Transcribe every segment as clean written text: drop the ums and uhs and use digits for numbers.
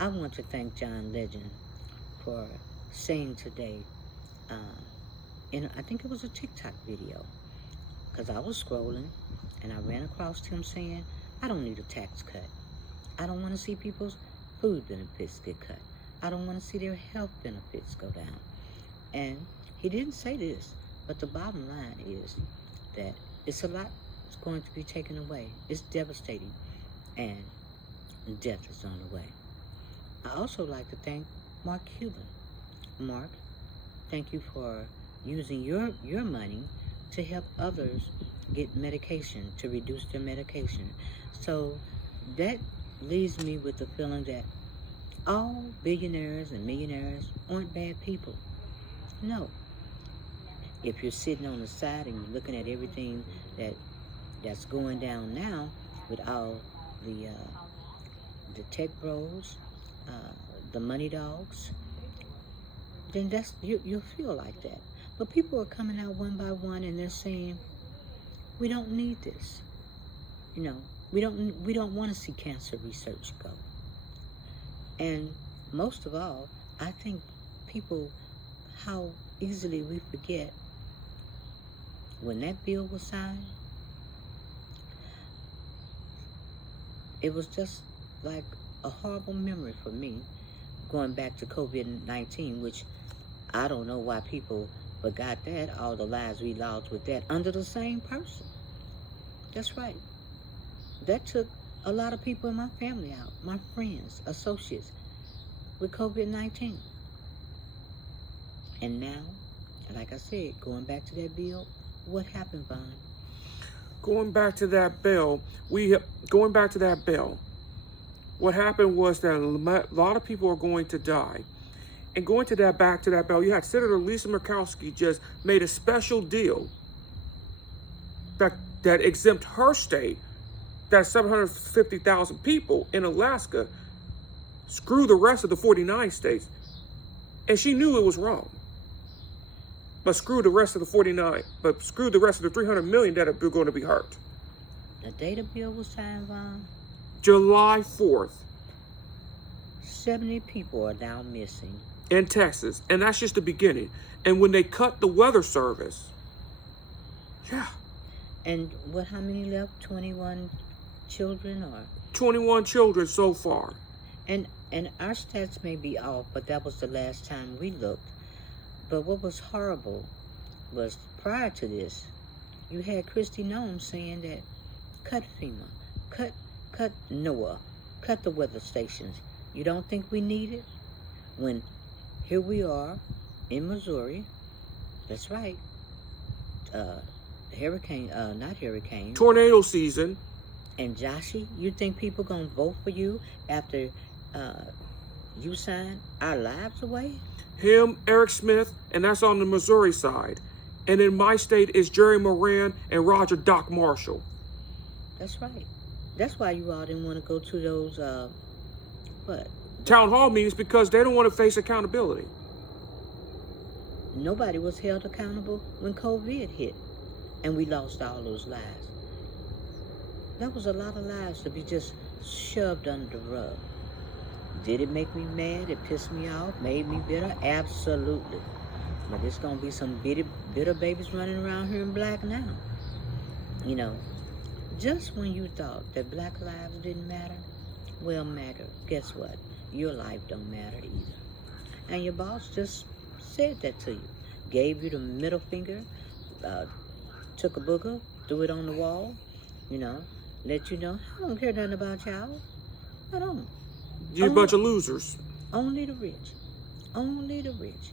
I want to thank John Legend for saying today, uh, I think it was a TikTok video, because I was scrolling and I ran across him saying, I don't need a tax cut. I don't want to see people's food benefits get cut. I don't want to see their health benefits go down. And he didn't say this, but the bottom line is that it's a lot that's going to be taken away. It's devastating, and death is on the way. I also like to thank Mark Cuban. Mark, thank you for using your money to help others get medication, to reduce their medication. So that leaves me with the feeling that all billionaires and millionaires aren't bad people. No. If you're sitting on the side and you're looking at everything that's going down now with all the tech bros, the money dogs, then you'll feel like that. But people are coming out one by one and they're saying, we don't need this. You know, we don't want to see cancer research go. And most of all, I think people, how easily we forget when that bill was signed, it was just like a horrible memory for me, going back to COVID-19, which I don't know why people forgot that, all the lives we lost with that, under the same person. That's right. That took a lot of people in my family out, my friends, associates, with COVID-19. And now, like I said, going back to that bill, what happened, Vaughn? Going back to that bill, what happened was that a lot of people are going to die. And back to that bill, you had Senator Lisa Murkowski just made a special deal that exempt her state, that 750,000 people in Alaska, screw the rest of the 49 states. And she knew it was wrong. But screw the rest of the 49, but screw the rest of the 300 million that are going to be hurt. The date the bill was signed, Vaughn? July 4th. 70 people are now missing. In Texas. And that's just the beginning. And when they cut the weather service, yeah. And how many left? 21 children or? 21 children so far. And our stats may be off, but that was the last time we looked. But what was horrible was prior to this, you had Kristi Noem saying that cut FEMA, cut NOAA, cut the weather stations. You don't think we need it? When here we are in Missouri, that's right, tornado season. And Joshy, you think people gonna vote for you after you sign our lives away? Him, Eric Smith, and that's on the Missouri side. And in my state is Jerry Moran and Roger Doc Marshall. That's right. That's why you all didn't want to go to those, town hall meetings, because they don't want to face accountability. Nobody was held accountable when COVID hit and we lost all those lives. That was a lot of lives to be just shoved under the rug. Did it make me mad? It pissed me off? Made me bitter? Absolutely. But there's going to be some bitter babies running around here in black now. You know, just when you thought that black lives didn't matter, well, matter. Guess what? Your life don't matter either. And your boss just said that to you. Gave you the middle finger, took a booger, threw it on the wall, you know, let you know, I don't care nothing about y'all. I don't. You're a bunch of losers. Only the rich. Only the rich.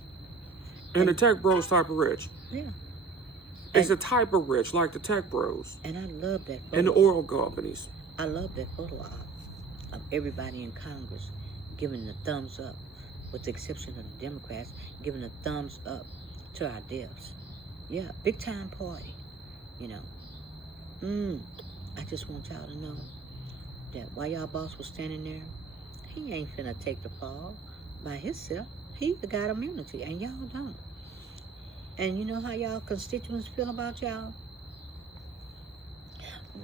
And the tech bros type of rich. Yeah. It's a type of rich, like the tech bros. And I love that photo. And the oil companies. I love that photo of everybody in Congress giving the thumbs up, with the exception of the Democrats, giving the thumbs up to our deaths. Yeah, big time party, you know. I just want y'all to know that while y'all boss was standing there, he ain't finna take the fall by himself. He got immunity, and y'all don't. And you know how y'all constituents feel about y'all?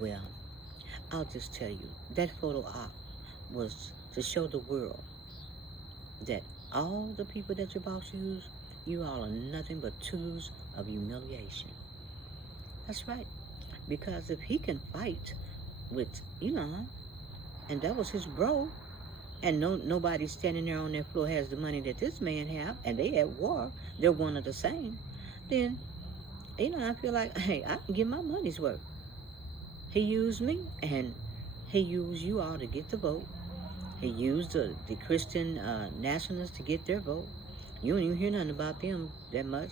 Well, I'll just tell you, that photo op was to show the world that all the people that your boss use, you all are nothing but tools of humiliation. That's right. Because if he can fight with Elon, and that was his bro, and nobody standing there on that floor has the money that this man have, and they at war, they're one of the same, then, I feel like, hey, I can get my money's worth. He used me, and he used you all to get the vote. He used the Christian nationalists to get their vote. You don't even hear nothing about them that much.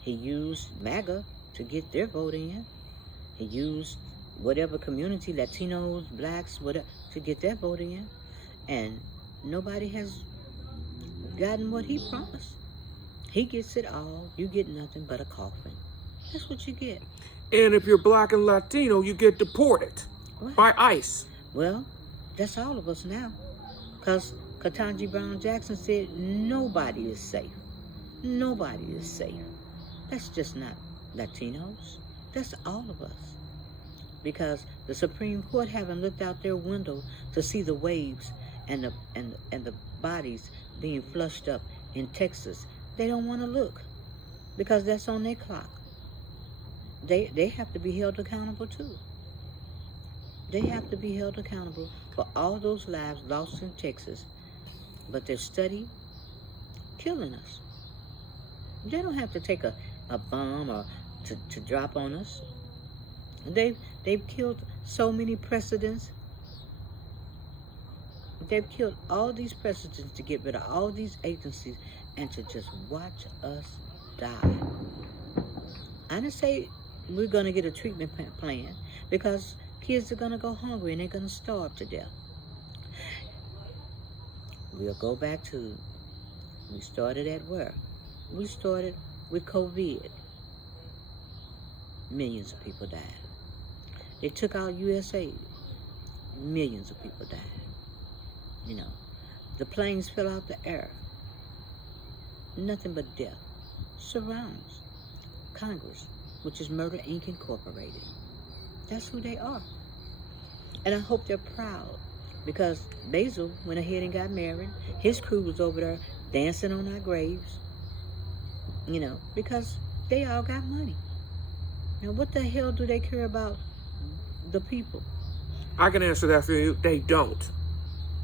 He used MAGA to get their vote in. He used whatever community, Latinos, blacks, whatever, to get their vote in. And nobody has gotten what he promised. He gets it all. You get nothing but a coffin. That's what you get. And if you're black and Latino, you get deported by ICE. Well, that's all of us now. Because Ketanji Brown Jackson said nobody is safe. Nobody is safe. That's just not Latinos. That's all of us. Because the Supreme Court haven't looked out their window to see the waves and the bodies being flushed up in Texas. They don't want to look because that's on their clock. They have to be held accountable too. They have to be held accountable for all those lives lost in Texas, but they're studying killing us. They don't have to take a bomb or to drop on us. They've killed so many presidents. They've killed all these presidents to get rid of all these agencies and to just watch us die. I didn't say we're going to get a treatment plan because kids are going to go hungry and they're going to starve to death. We'll go back to, we started at where? We started with COVID. Millions of people died. They took out USA. Millions of people died. The planes fell out the air. Nothing but death surrounds Congress, which is Murder Inc. Incorporated. That's who they are. And I hope they're proud because Basil went ahead and got married. His crew was over there dancing on our graves, because they all got money. Now, what the hell do they care about the people? I can answer that for you. They don't.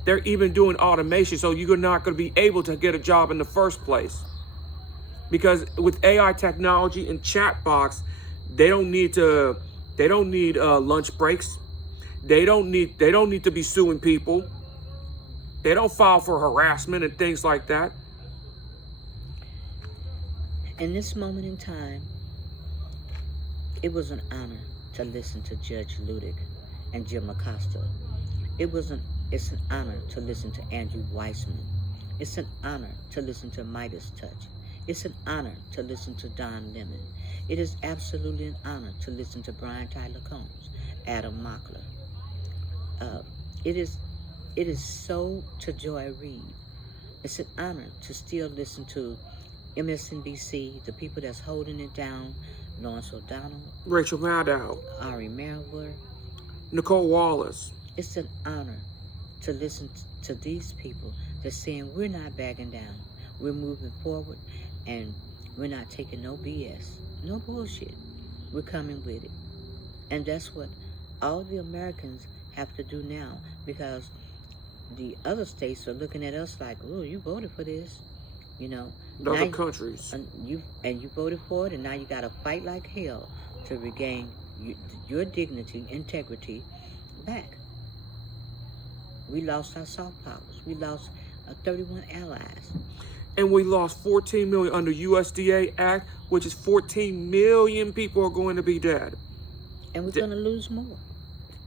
They're even doing automation, so you're not going to be able to get a job in the first place. Because with AI technology and chat box, they don't need lunch breaks. They don't need to be suing people. They don't file for harassment and things like that. In this moment in time, it was an honor to listen to Judge Ludick and Jim Acosta. It's an honor to listen to Andrew Weissman. It's an honor to listen to Midas Touch. It's an honor to listen to Don Lemon. It is absolutely an honor to listen to Brian Tyler Combs, Adam Mockler. It is so to Joy Reid. It's an honor to still listen to MSNBC, the people that's holding it down, Lawrence O'Donnell, Rachel Maddow, Ari Melber, Nicole Wallace. It's an honor to listen to these people that's saying we're not backing down. We're moving forward and we're not taking no BS, no bullshit. We're coming with it. And that's what all the Americans have to do now because the other states are looking at us like, oh, you voted for this, Other countries. And you voted for it, and now you got to fight like hell to regain your dignity, integrity back. We lost our soft powers. We lost 31 allies. And we lost 14 million under USDA Act, which is 14 million people are going to be dead. And we're going to lose more.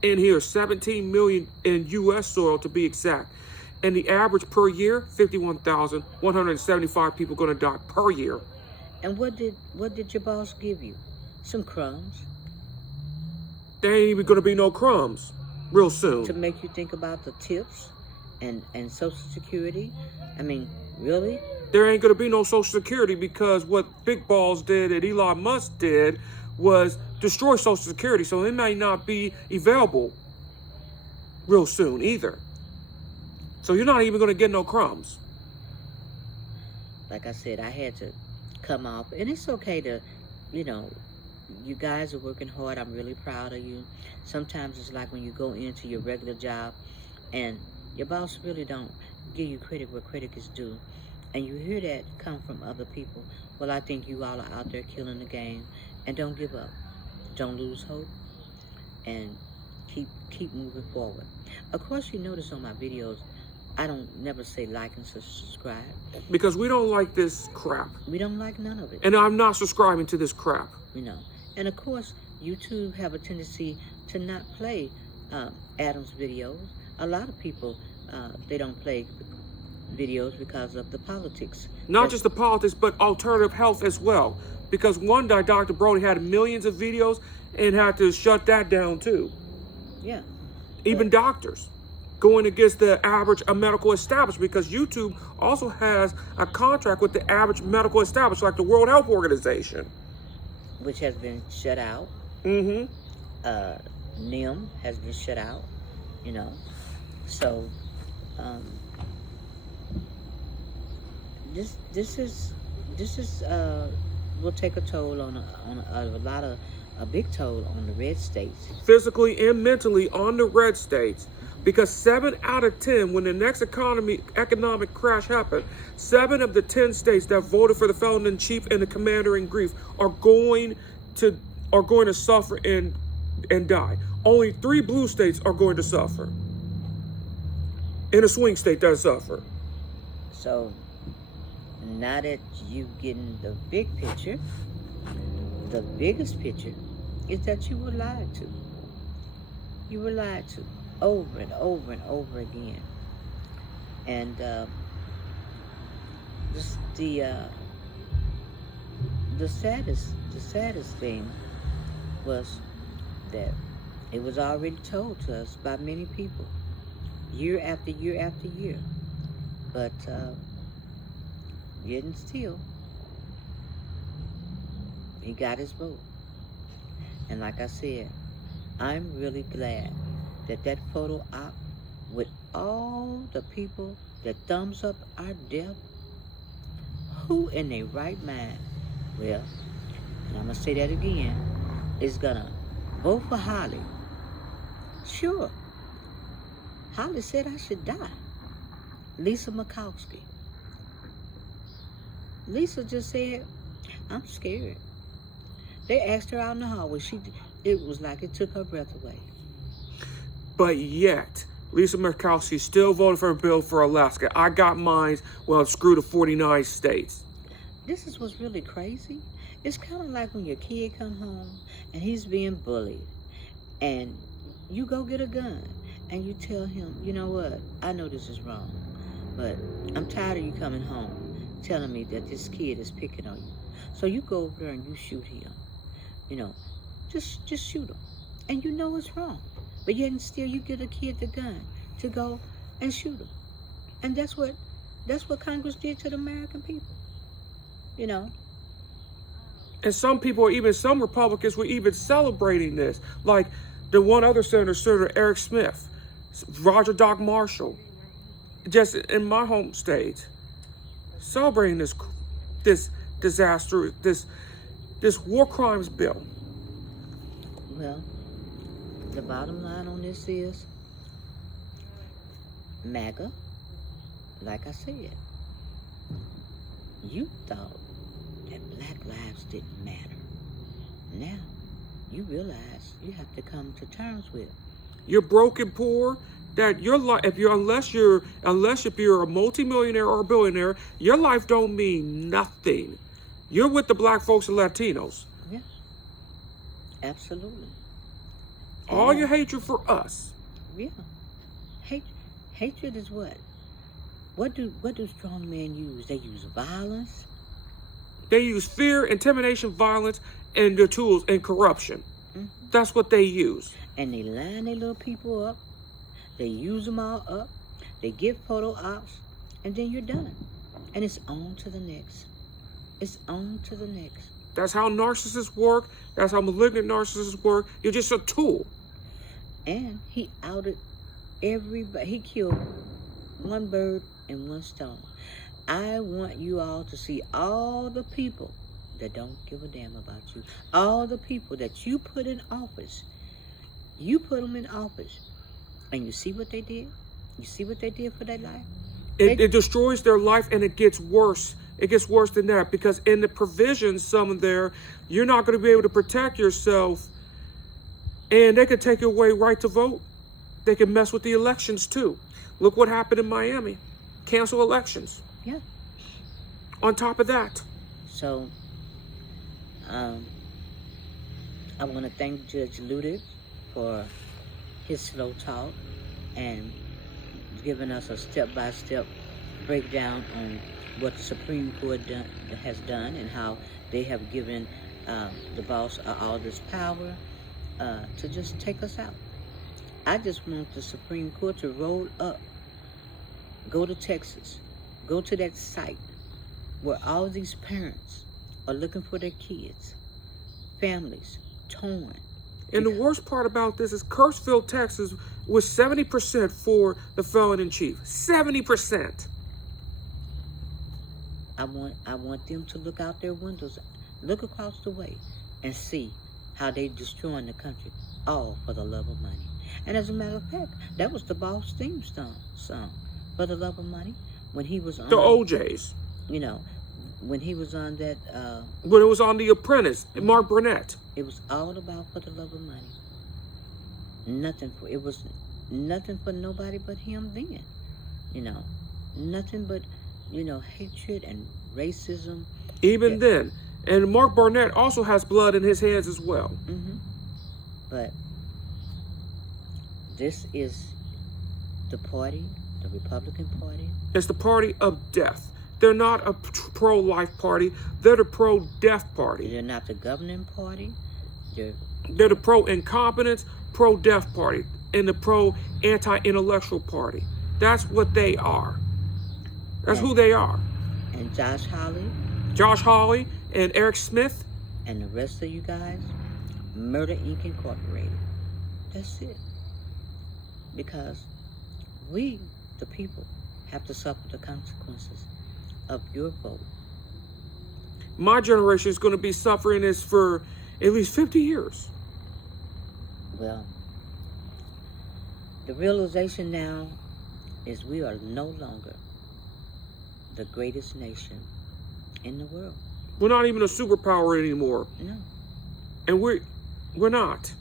In here, 17 million in U.S. soil to be exact. And the average per year, 51,175 people going to die per year. And what did your boss give you? Some crumbs. There ain't even going to be no crumbs real soon. To make you think about the tips and Social Security. I mean, really? There ain't going to be no Social Security because what Big Balls did and Elon Musk did was destroy Social Security. So it may not be available real soon either. So you're not even going to get no crumbs. like I said, I had to come off. And it's okay to, you know, you guys are working hard. I'm really proud of you. Sometimes it's like when you go into your regular job and your boss really don't give you credit where credit is due. And you hear that come from other people. Well, I think you all are out there killing the game. And don't give up. Don't lose hope. And keep moving forward. Of course, you notice on my videos, I don't never say like and subscribe. Because we don't like this crap. We don't like none of it. And I'm not subscribing to this crap. You know. And of course, YouTube have a tendency to not play Adam's videos. A lot of people, they don't play videos because of the politics. Not just the politics, but alternative health as well. Because one day, Dr. Brody had millions of videos and had to shut that down too. Yeah. Even doctors going against the average medical establishment, because YouTube also has a contract with the average medical establishment, like the World Health Organization. Which has been shut out. Mm-hmm. NIM has been shut out, you know. So, this is will take a toll on a big toll on the red states. Physically and mentally on the red states. Because 7 out of 10, when the next economic crash happened, 7 of the 10 states that voted for the felon-in-chief and the commander-in-chief are going to suffer and die. Only 3 blue states are going to suffer. And a swing state does suffer. So now that you getting the big picture, the biggest picture is that you were lied to. You were lied to over and over and over again. And the saddest thing was that it was already told to us by many people, year after year after year. But yet and still, he got his vote. And like I said, I'm really glad that photo op with all the people that thumbs up our death, who in their right mind, well, and I'm going to say that again, is going to vote for Holly. Sure. Holly said I should die. Lisa Murkowski. Lisa just said, I'm scared. They asked her out in the hallway. It was like it took her breath away. But yet, Lisa Murkowski still voted for a bill for Alaska. I got mine, well, screw the 49 states. This is what's really crazy. It's kind of like when your kid come home and he's being bullied. And you go get a gun and you tell him, you know what, I know this is wrong, but I'm tired of you coming home telling me that this kid is picking on you. So you go over there and you shoot him. You know, just shoot him. And you know it's wrong. But yet and still you give a kid the gun to go and shoot him. And that's what Congress did to the American people. You know. And some Republicans were even celebrating this. Like the one other Senator Eric Smith, Roger Doc Marshall, just in my home state, celebrating this disaster, this war crimes bill. Well, the bottom line on this is MAGA, like I said, you thought that black lives didn't matter. Now, you realize you have to come to terms with. You're broke and poor, that your life, unless you're a multimillionaire or a billionaire, your life don't mean nothing. You're with the black folks and Latinos. Yeah, absolutely. All your hatred for us. Yeah. Hatred is what? What do strong men use? They use violence. They use fear, intimidation, violence, and their tools and corruption. Mm-hmm. That's what they use. And they line their little people up. They use them all up. They get photo ops, and then you're done. And it's on to the next. It's on to the next. That's how narcissists work. That's how malignant narcissists work. You're just a tool. And he outed everybody. He killed one bird and one stone. I want you all to see all the people that don't give a damn about you. All the people that you put in office. You put them in office. And you see what they did? You see what they did for their life? It destroys their life, and it gets worse. It gets worse than that, because in the provisions, some of there, you're not going to be able to protect yourself, and they could take away right to vote. They can mess with the elections too. Look what happened in Miami. Cancel elections. Yeah. On top of that. So, I want to thank Judge Ludick for his slow talk and giving us a step-by-step breakdown on what the Supreme Court has done and how they have given the boss all this power to just take us out. I just want the Supreme Court to roll up, go to Texas, go to that site where all these parents are looking for their kids, families torn. And the worst part about this is Kirksville, Texas was 70% for the felon-in-chief. 70%. I want them to look out their windows, look across the way, and see how they destroying the country, all for the love of money. And as a matter of fact, that was the boss theme song, For the Love of Money, when he was on the OJs. You know, when he was on that. When it was on The Apprentice, Mark Burnett. It was all about for the love of money. It was nothing for nobody but him then. You know, nothing but, hatred and racism. Even then. And Mark Barnett also has blood in his hands as well. Mm-hmm. But this is the party, the Republican Party. It's the party of death. They're not a pro-life party. They're the pro-death party. They're not the governing party. They're the pro-incompetence, pro-death party, and the pro-anti-intellectual party. That's what they are. That's who they are. And Josh Hawley and Eric Smith. And the rest of you guys, Murder Inc. Incorporated. That's it. Because we, the people, have to suffer the consequences of your vote. My generation is going to be suffering this for at least 50 years. Well, the realization now is we are no longer the greatest nation in the world. We're not even a superpower anymore. No. And we're not.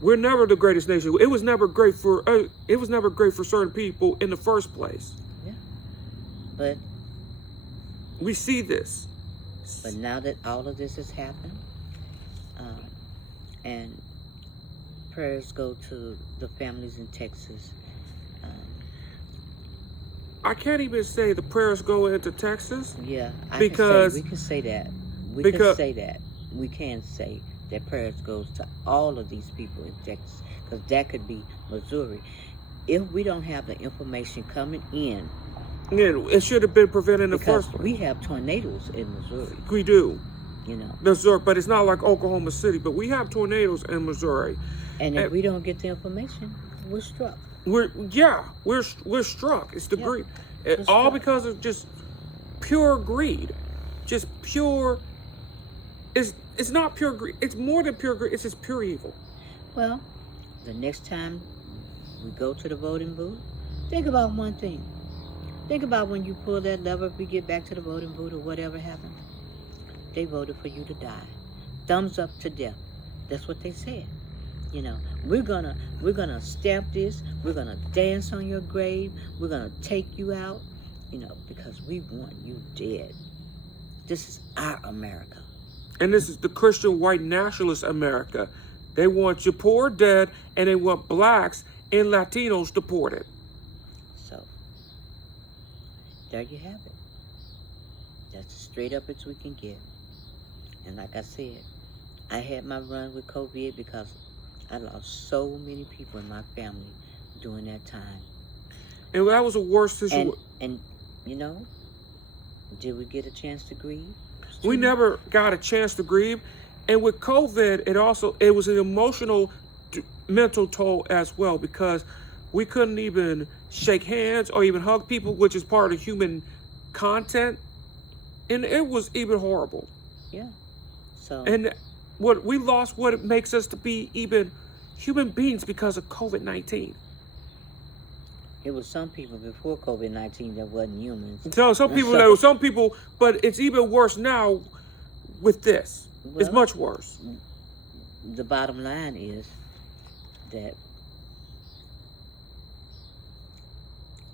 We're never the greatest nation. It was never great for certain people in the first place. Yeah. But we see this. But now that all of this has happened, and prayers go to the families in Texas. I can't even say the prayers go into Texas. Yeah, we can say that. We can say that prayers goes to all of these people in Texas, because that could be Missouri. If we don't have the information coming in, yeah, it should have been prevented in the first place. We have tornadoes in Missouri. We do. Missouri, but it's not like Oklahoma City. But we have tornadoes in Missouri. And if we don't get the information, we're struck. We're struck. It's the greed. All because of just pure greed. Just pure. It's not pure greed. It's more than pure greed. It's just pure evil. Well, the next time we go to the voting booth, think about one thing. Think about when you pull that lever, if we get back to the voting booth or whatever happened. They voted for you to die. Thumbs up to death. That's what they said. We're gonna stamp this. We're gonna dance on your grave. We're gonna take you out. Because we want you dead. This is our America. And this is the Christian white nationalist America. They want you poor dead, and they want blacks and Latinos deported. So, there you have it. That's as straight up as we can get. And like I said, I had my run with COVID because I lost so many people in my family during that time. And that was the worst situation. And did we get a chance to grieve? We never got a chance to grieve. And with COVID, it was an emotional, mental toll as well, because we couldn't even shake hands or even hug people, which is part of human content, and it was even horrible. Yeah. So. And what we lost, what it makes us to be even human beings because of COVID-19. It was some people before COVID-19 that wasn't humans. So some people, but it's even worse now with this. Well, it's much worse. The bottom line is that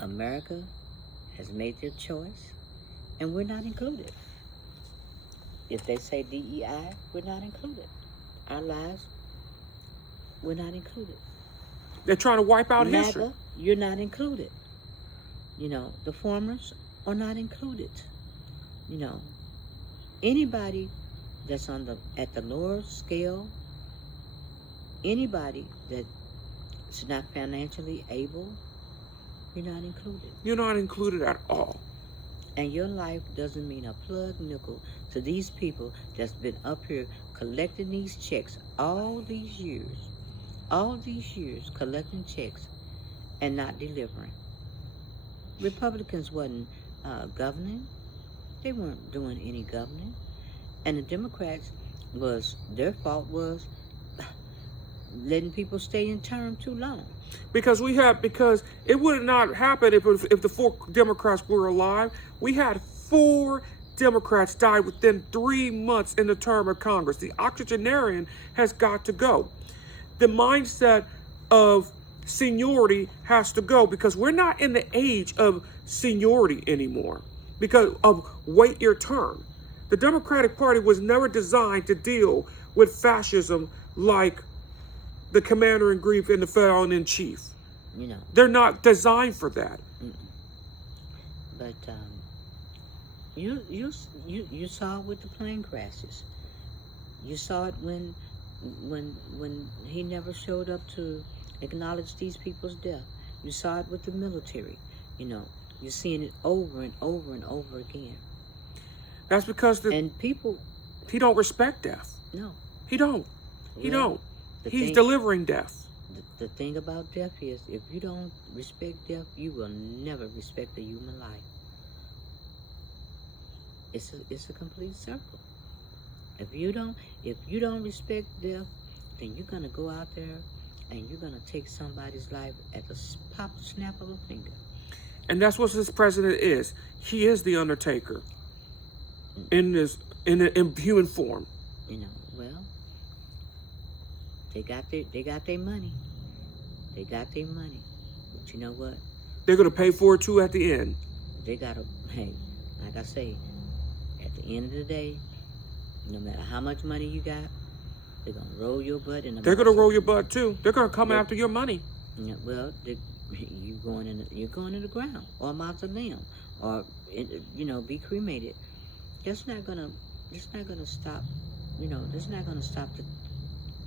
America has made their choice, and we're not included. If they say DEI, we're not included. Our lives, we're not included. They're trying to wipe out MAGA, history. You're not included. You know, the farmers are not included. You know, anybody that's at the lower scale, anybody that's not financially able, you're not included. You're not included at all. And your life doesn't mean a plug nickel to these people that's been up here collecting these checks all these years collecting checks and not delivering. Republicans wasn't governing. They weren't doing any governing. And the Democrats, their fault was letting people stay in term too long. Because it would not happen if the 4 Democrats were alive. We had 4 Democrats die within 3 months in the term of Congress. The octogenarian has got to go. The mindset of seniority has to go, because we're not in the age of seniority anymore because of wait your turn. The Democratic Party was never designed to deal with fascism like the commander-in-chief and the felon-in-chief. You know, they're not designed for that. But you saw it with the plane crashes. You saw it when he never showed up to acknowledge these people's death. You saw it with the military. You know, you're seeing it over and over and over again. That's because he don't respect death. No, he don't. He don't. He's thing, delivering death. The thing about death is, if you don't respect death, you will never respect a human life. It's a complete circle. If you don't respect death, then you're gonna go out there and you're gonna take somebody's life at the snap of a finger. And that's what this president is. He is the Undertaker in human form. You know, well, they got their money. They got their money. But you know what? They're gonna pay for it too at the end. They gotta, hey, like I say, at the end of the day, no matter how much money you got, they're gonna roll your butt in the. They're gonna roll your butt too. They're gonna come after your money. Yeah, well, you're going in the ground, or a mausoleum, or be cremated. That's not gonna stop. That's not gonna stop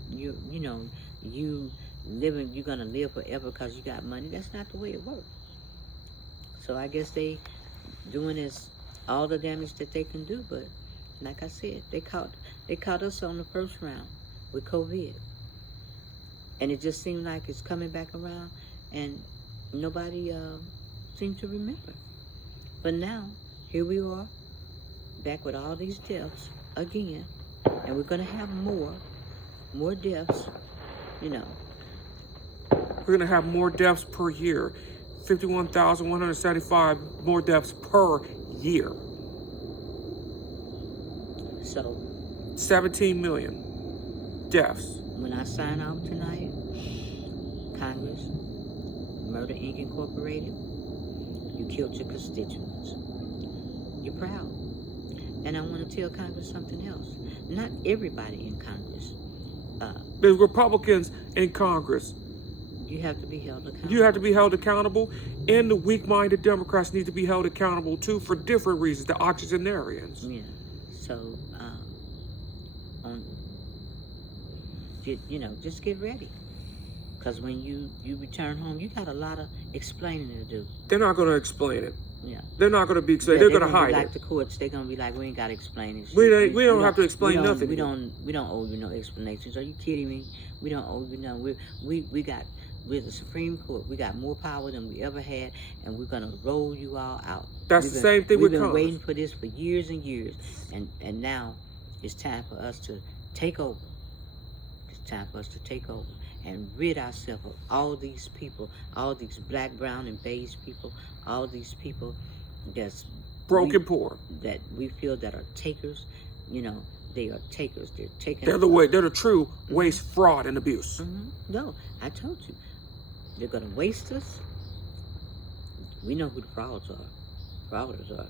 you living. You're gonna live forever because you got money. That's not the way it works. So I guess they doing all the damage that they can do, but like I said, they caught us on the first round with COVID, and it just seemed like it's coming back around, and nobody seemed to remember. But now here we are, back with all these deaths again, and we're gonna have more deaths. We're gonna have more deaths per year, 51,175 more deaths per year. So 17 million deaths. When I sign off tonight, Congress, Murder Inc. Incorporated, you killed your constituents. You're proud. And I want to tell Congress something else. Not everybody in Congress. The Republicans in Congress. You have to be held accountable. You have to be held accountable, and the weak-minded Democrats need to be held accountable too for different reasons. The octogenarians. Yeah. So, just get ready. Because when you return home, you got a lot of explaining to do. They're not going to explain it. Yeah. They're not going to be explaining. They're going to hide like it. The courts, they're going to be like, we ain't got to explain it. We don't have to explain nothing. We don't owe you no explanations. Are you kidding me? We don't owe you no. We got We're the Supreme Court. We got more power than we ever had, and we're gonna roll you all out. That's the same thing with We've been Congress. waiting for this for years and years, and now it's time for us to take over. It's time for us to take over and rid ourselves of all these people, all these black, brown, and beige people, all these people that's Broken poor. that we feel that are takers. You know, they are takers. They're taking. They're the true waste, fraud, and abuse. No, I told you. They're going to waste us. We know who the fraudsters are.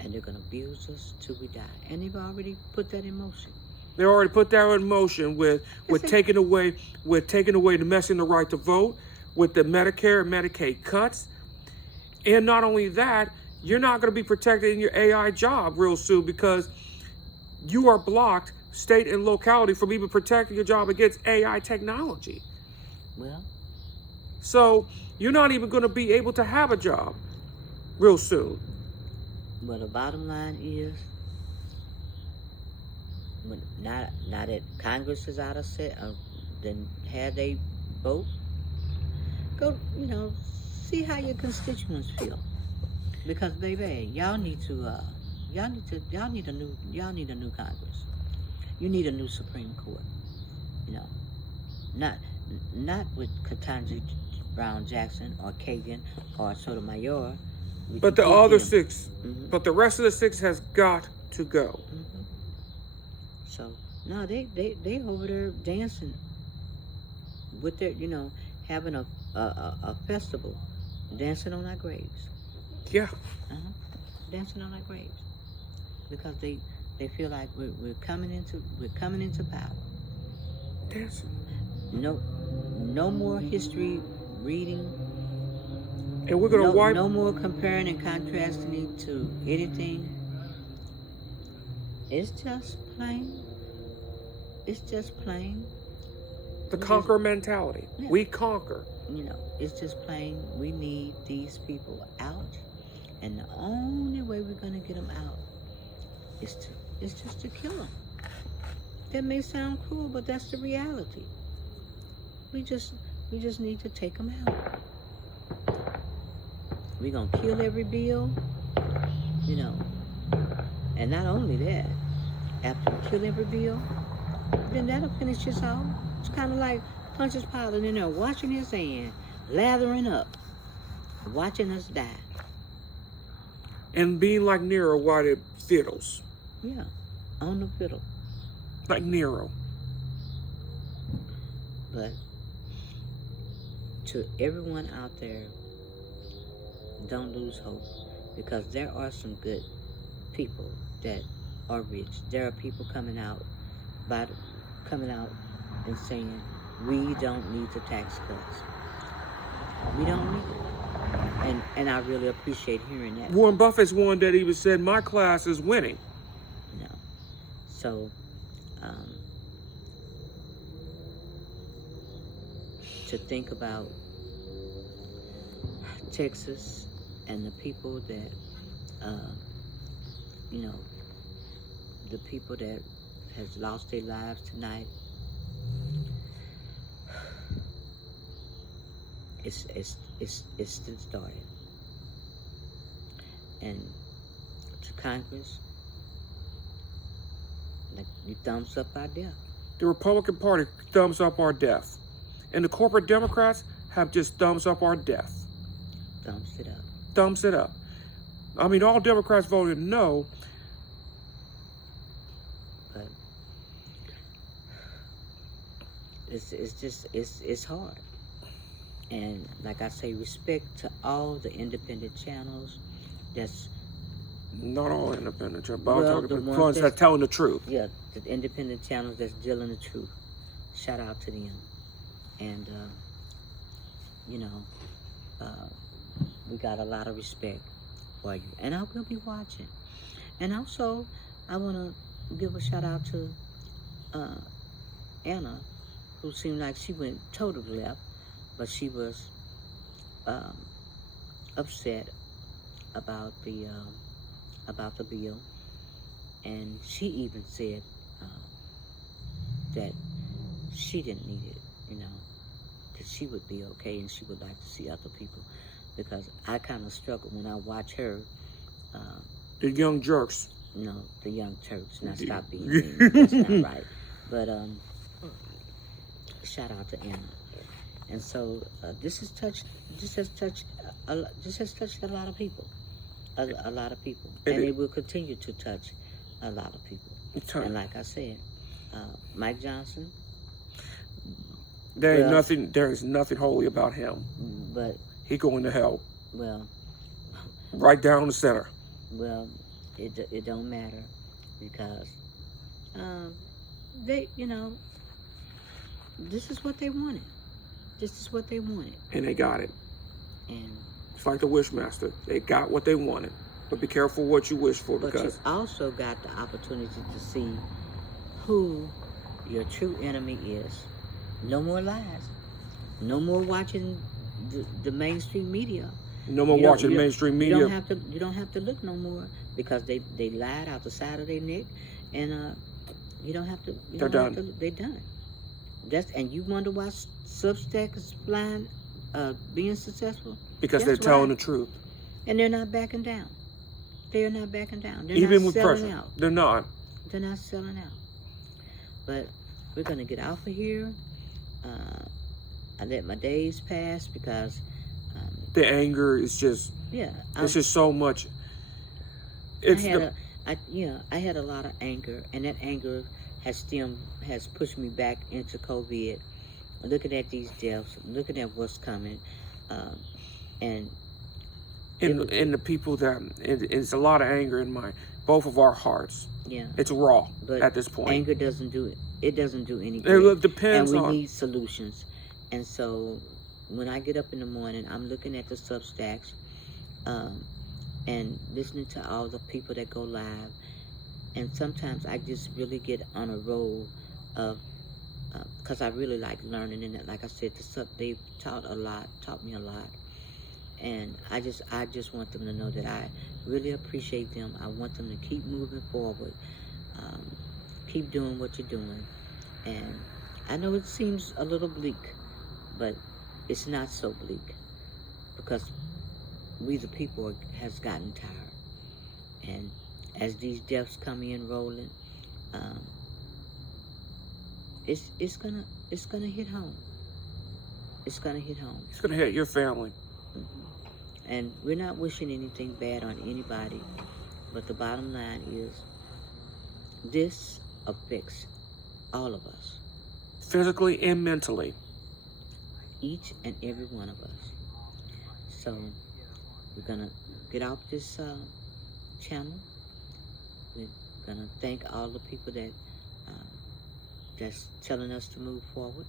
And they're going to abuse us till we die. And they've already put that in motion. They already put that in motion with taking away the messing the right to vote, with the Medicare and Medicaid cuts. And not only that, you're not going to be protected in your AI job real soon because you are blocked, state and locality, from even protecting your job against AI technology. Well, so you're not even going to be able to have a job real soon. Well, the bottom line is, now that Congress is out of set, then have they vote. Go, see how your constituents feel, because baby, y'all need a new Congress. You need a new Supreme Court. Not with Ketanji Brown Jackson or Kagan or Sotomayor. But the other six, but the rest of the six has got to go. So no, they over there dancing with their, having a festival, dancing on our graves. Yeah. Dancing on our graves, because they feel like we're coming into power. Dancing. No more history reading. And we're gonna wipe. No more comparing and contrasting it to anything. It's just plain. The conqueror mentality. Yeah. We conquer. It's just plain. We need these people out, and the only way we're gonna get them out is just to kill them. That may sound cruel, but that's the reality. We just need to take them out. We're going to kill every bill, and not only that, after we kill every bill, then that'll finish us off. It's kind of like Pontius Pilate in there washing his hand, lathering up, watching us die. And being like Nero while it fiddles. Yeah, on the fiddle. Like Nero. But to everyone out there, don't lose hope, because there are some good people that are rich. There are people coming out and saying, we don't need the tax cuts. We don't need it. And I really appreciate hearing that. Warren Buffett's one that even said, my class is winning. So, to think about Texas and the people that, the people that has lost their lives tonight, it's still started. And to Congress, like, you thumbs up our death. The Republican Party thumbs up our death. And the corporate Democrats have just thumbs up our death. Thumbs it up. Thumbs it up. I mean, all Democrats voted no. But it's hard. And like I say, respect to all the independent channels. That's not all independent channels, but well, I'm talking about the ones that are telling the truth. Yeah, the independent channels that's telling the truth. Shout out to them. And we got a lot of respect for you, and I will be watching. And also, I want to give a shout out to Anna, who seemed like she went totally left, but she was upset about the bill, and she even said that she didn't need it, that she would be okay, and she would like to see other people, because I kind of struggle when I watch her. The young jerks. No, the young Turks. Now stop being mean. That's not right. But shout out to Anna. And so this has touched a lot of people, a lot of people, and it will continue to touch a lot of people. And like I said, Mike Johnson. There is nothing holy about him. But he going to hell. Well, right down the center. Well, it don't matter, because they, this is what they wanted. This is what they wanted. And they got it. And it's like the Wishmaster. They got what they wanted. But be careful what you wish for, because you also got the opportunity to see who your true enemy is. No more lies. No more watching the mainstream media. No more watching mainstream media. You don't have to look no more, because they lied out the side of their neck, and you don't have to. They're done. They're done. And you wonder why Substack is flying, being successful? Because they're telling the truth, and they're not backing down. They are not backing down. They're even not with selling pressure. Out. They're not. They're not selling out. But we're gonna get off of here. I let my days pass because the anger is just it's just so much. I had a lot of anger, and that anger has pushed me back into COVID, looking at these deaths, looking at what's coming, and the people that it's a lot of anger in both of our hearts. Yeah, it's raw but at this point. Anger doesn't do it. It doesn't do anything. It depends and we need solutions. And so when I get up in the morning, I'm looking at the Substacks, and listening to all the people that go live. And sometimes I just really get on a roll of, because I really like learning. And like I said, they've taught me a lot. And I just want them to know that I really appreciate them. I want them to keep moving forward, keep doing what you're doing. And I know it seems a little bleak, but it's not so bleak, because we the people has gotten tired. And as these deaths come in rolling, it's gonna hit home. It's gonna hit home. It's gonna hit your family. Mm-hmm. And we're not wishing anything bad on anybody, but the bottom line is this affects all of us, physically and mentally, each and every one of us. So we're gonna get off this channel. We're gonna thank all the people that's telling us to move forward.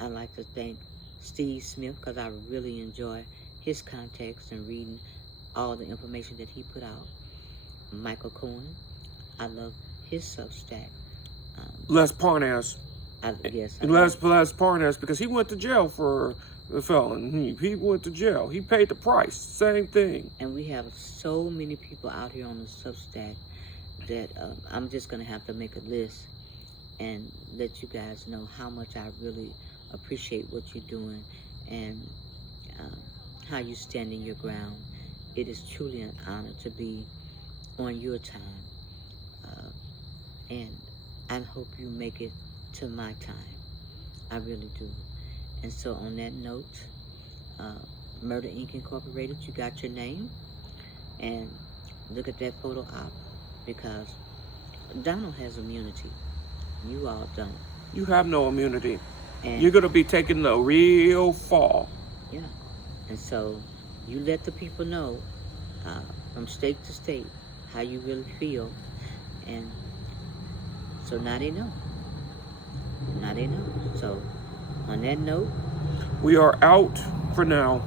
I'd like to thank Steve Smith, because I really enjoy his context and reading all the information that he put out. Michael Cohen, I love his Substack. Les Parnas. Yes. Les Parnas, because he went to jail for a felon. He went to jail. He paid the price. Same thing. And we have so many people out here on the Substack that I'm just going to have to make a list and let you guys know how much I really appreciate what you're doing, and how you stand in your ground. It is truly an honor to be on your time, and I hope you make it to my time. I really do. And so on that note, Murder Inc. Incorporated, you got your name, and look at that photo op, because Donald has immunity. You all don't. You have no immunity. And you're going to be taking a real fall. Yeah. And so you let the people know from state to state how you really feel. And so now they know. Now they know. So on that note, we are out for now.